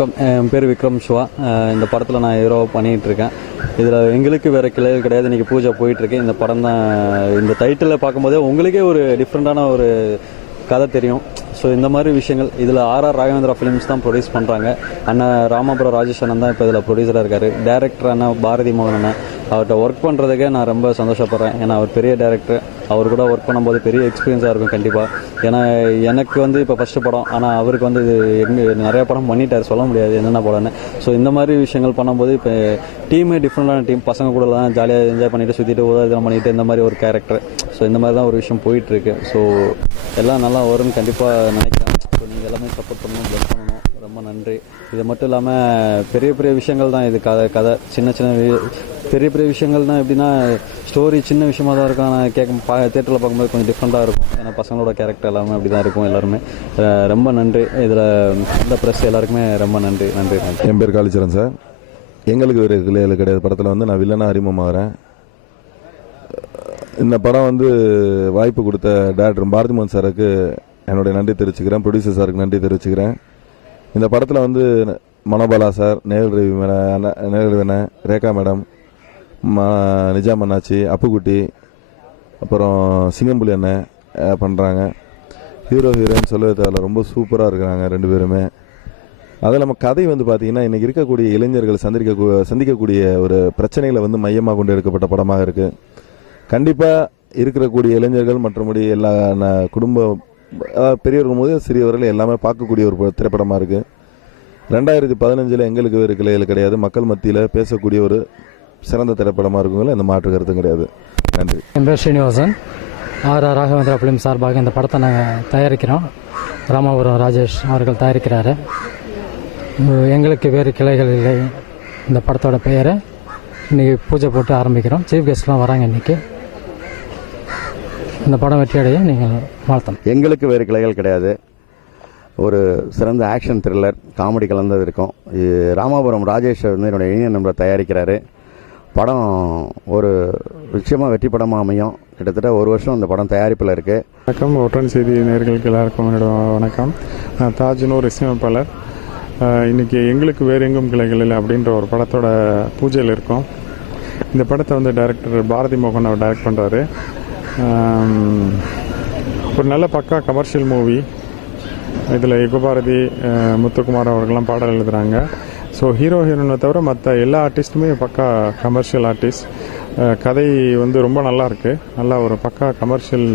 வணக்கம், என் பேர் விக்ரம் சிவா. இந்த படத்தில் நான் ஹீரோ பண்ணிகிட்ருக்கேன். இதில் எங்களுக்கு வேறு கிளைகள் கிடையாது. இன்றைக்கி பூஜை போயிட்டுருக்கு. இந்த படம் தான் இந்த டைட்டிலில் பார்க்கும்போதே உங்களுக்கே ஒரு டிஃப்ரெண்ட்டான ஒரு கதை தெரியும். ஸோ இந்த மாதிரி விஷயங்கள் இதில் ஆர்ஆர் ராகவேந்திரா ஃபிலிம்ஸ் தான் ப்ரொடியூஸ் பண்ணுறாங்க. அண்ணன் ராமாபுரம் ராஜேஷ் அண்ணன் தான் இப்போ இதில் ப்ரொடியூசராக இருக்கார். டேரக்டர் அண்ணா பாரதி மோகன் அண்ணன், அவர்கிட்ட ஒர்க் பண்ணுறதுக்கே நான் ரொம்ப சந்தோஷப்படுறேன். ஏன்னா அவர் பெரிய டேரக்டர். அவர் கூட ஒர்க் பண்ணும்போது பெரிய எக்ஸ்பீரியன்ஸாக இருக்கும் கண்டிப்பாக. ஏன்னா எனக்கு வந்து இப்போ ஃபஸ்ட்டு படம், ஆனால் அவருக்கு வந்து இது நிறைய படம் பண்ணிட்டார், சொல்ல முடியாது என்னென்ன படம்னு. ஸோ இந்த மாதிரி விஷயங்கள் பண்ணும்போது இப்போ டீமே டிஃப்ரெண்டான டீம், பசங்க கூட தான் ஜாலியாக என்ஜாய் பண்ணிவிட்டு சுற்றிட்டு உதவி பண்ணிவிட்டு இந்த மாதிரி ஒரு கேரக்டர். ஸோ இந்த மாதிரி தான் ஒரு விஷயம் போயிட்டுருக்கு. ஸோ எல்லாம் நல்லா வரும்னு கண்டிப்பாக நினைக்கிறேன். ஸோ நீங்கள் எல்லாமே சப்போர்ட் பண்ணணும், ப்ளஸ் பண்ணணும். ரொம்ப நன்றி. இது மட்டும் இல்லாமல் பெரிய பெரிய விஷயங்கள் தான் இது. கதை சின்ன பெரிய பெரிய விஷயங்கள் தான். எப்படின்னா ஸ்டோரி சின்ன விஷயமா தான் இருக்கும். ஆனால் தேட்டரில் பார்க்கும்போது கொஞ்சம் டிஃப்ரெண்ட்டாக இருக்கும். ஏன்னா பசங்களோட கேரக்டர் எல்லாமே அப்படி தான் இருக்கும் எல்லாருமே. ரொம்ப நன்றி. இதில் இந்த ப்ரெஸ் எல்லாருக்குமே ரொம்ப நன்றி. என் பேர் காளிச்சரன் சார். எங்களுக்கு வேறு கிளைகள் கிடையாது படத்தில் வந்து நான் வில்லனாக அறிமுகமாகறேன். இந்த படம் வந்து வாய்ப்பு கொடுத்த டேரக்டர் பாரதி மோகன் சாருக்கு என்னுடைய நன்றி தெரிவிச்சுக்கிறேன். ப்ரொடியூசர் சாருக்கு நன்றி தெரிவிச்சுக்கிறேன். இந்த படத்தில் வந்து மனோபாலா சார், நேகல் ரவி, ரேகா மேடம், நிஜாம் அண்ணாச்சி, அப்புக்குட்டி, அப்புறம் சிங்கம்புலி அண்ணன் பண்ணுறாங்க. ஹீரோயின் சொல்லவே தேவையில்ல, ரொம்ப சூப்பராக இருக்கிறாங்க ரெண்டு பேருமே. அதில் நம்ம கதை வந்து பார்த்திங்கன்னா இன்றைக்கி இருக்கக்கூடிய இளைஞர்கள் சந்திக்கக்கூடிய ஒரு பிரச்சனைகளை வந்து மையமாக கொண்டு எடுக்கப்பட்ட படமாக இருக்குது. கண்டிப்பாக இருக்கக்கூடிய இளைஞர்கள் மற்றபடி எல்லா குடும்ப பெரியவர்கள் போது சிறியவர்கள் எல்லாமே பார்க்கக்கூடிய ஒரு திரைப்படமாக இருக்குது. 2015 எங்களுக்கு வேறு கிளைகள் கிடையாது, மக்கள் மத்தியில் பேசக்கூடிய ஒரு சிறந்த திரைப்படமாக இருக்குங்களா, இந்த மாற்று கருத்தும் கிடையாது. நன்றி. என் பேர் ஸ்ரீனிவாசன். ஆர்ஆர் ராகவேந்திரா ஃபிலிம் சார்பாக இந்த படத்தை நாங்கள் தயாரிக்கிறோம். ராமாபுரம் ராஜேஷ் அவர்கள் தயாரிக்கிறாரு. எங்களுக்கு வேறு கிளைகள் இல்லை இந்த படத்தோட பெயரை. இன்றைக்கி பூஜை போட்டு ஆரம்பிக்கிறோம். சீஃப் கெஸ்ட்லாம் வராங்க. இன்றைக்கி இந்த படம் வெற்றியடைய நீங்கள் வாழ்த்தணும். எங்களுக்கு வேறு கிளைகள் கிடையாது. ஒரு சிறந்த ஆக்ஷன் த்ரில்லர் காமெடி கலந்தது இருக்கும். ராமாபுரம் ராஜேஷ் வந்து என்னுடைய இனிய நம்பரை தயாரிக்கிறாரு. படம் ஒரு நிச்சயமாக வெற்றி படமாக அமையும். கிட்டத்தட்ட ஒரு வருஷம் இந்த படம் தயாரிப்பில் இருக்குது. வணக்கம், ஒற்றன் செய்தி நேயர்களுக்கு எல்லாருக்கும் என்னோட வணக்கம். நான் தாஜ்னூர் இசையமைப்பாளர். இன்றைக்கி எங்களுக்கு வேறு எங்கும் கிளைகள் இல்லை அப்படின்ற ஒரு படத்தோட பூஜையில் இருக்கோம். இந்த படத்தை வந்து டைரக்டர் பாரதி மோகன் அவர் டைரக்ட் பண்ணுறாரு. ஒரு நல்ல பக்கா கமர்ஷியல் மூவி. இதில் யுகபாரதி, முத்துக்குமார் அவர்கள்லாம் பாடல் எழுதுகிறாங்க. ஸோ ஹீரோயினை தவிர மற்ற எல்லா ஆர்டிஸ்ட்டுமே பக்கா கமர்ஷியல் ஆர்டிஸ்ட். கதை வந்து ரொம்ப நல்லாயிருக்கு. நல்லா ஒரு பக்கா கமர்ஷியல்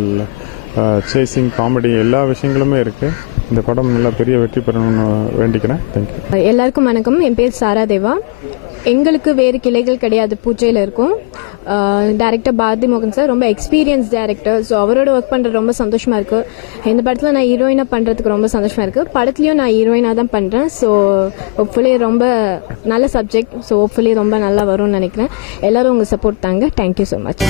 சேசிங் காமெடி எல்லா விஷயங்களுமே இருக்குது. இந்த படம் நல்லா பெரிய வெற்றி பெறணும்னு வேண்டிக்கிறேன். தேங்க்யூ. எல்லாருக்கும் வணக்கம். என் பேர் சாரா தேவா. எங்களுக்கு வேறு கிளைகள் கிடையாது பூஜையில் இருக்கும். டைரக்டர் பாரதி மோகன் சார் ரொம்ப எக்ஸ்பீரியன்ஸ் டைரக்டர். ஸோ அவரோட ஒர்க் பண்ணுறது ரொம்ப சந்தோஷமாக இருக்குது. இந்த படத்தில் நான் ஹீரோயினாக பண்ணுறதுக்கு ரொம்ப சந்தோஷமாக இருக்குது. படத்துலையும் நான் ஹீரோயினாக தான் பண்ணுறேன். ஸோ ஹோப்ஃபுல்லி ரொம்ப நல்ல சப்ஜெக்ட். ஸோ ஹோப்ஃபுல்லி ரொம்ப நல்லா வரும்னு நினைக்கிறேன். எல்லோரும் உங்கள் சப்போர்ட் தாங்க. Thank you so much.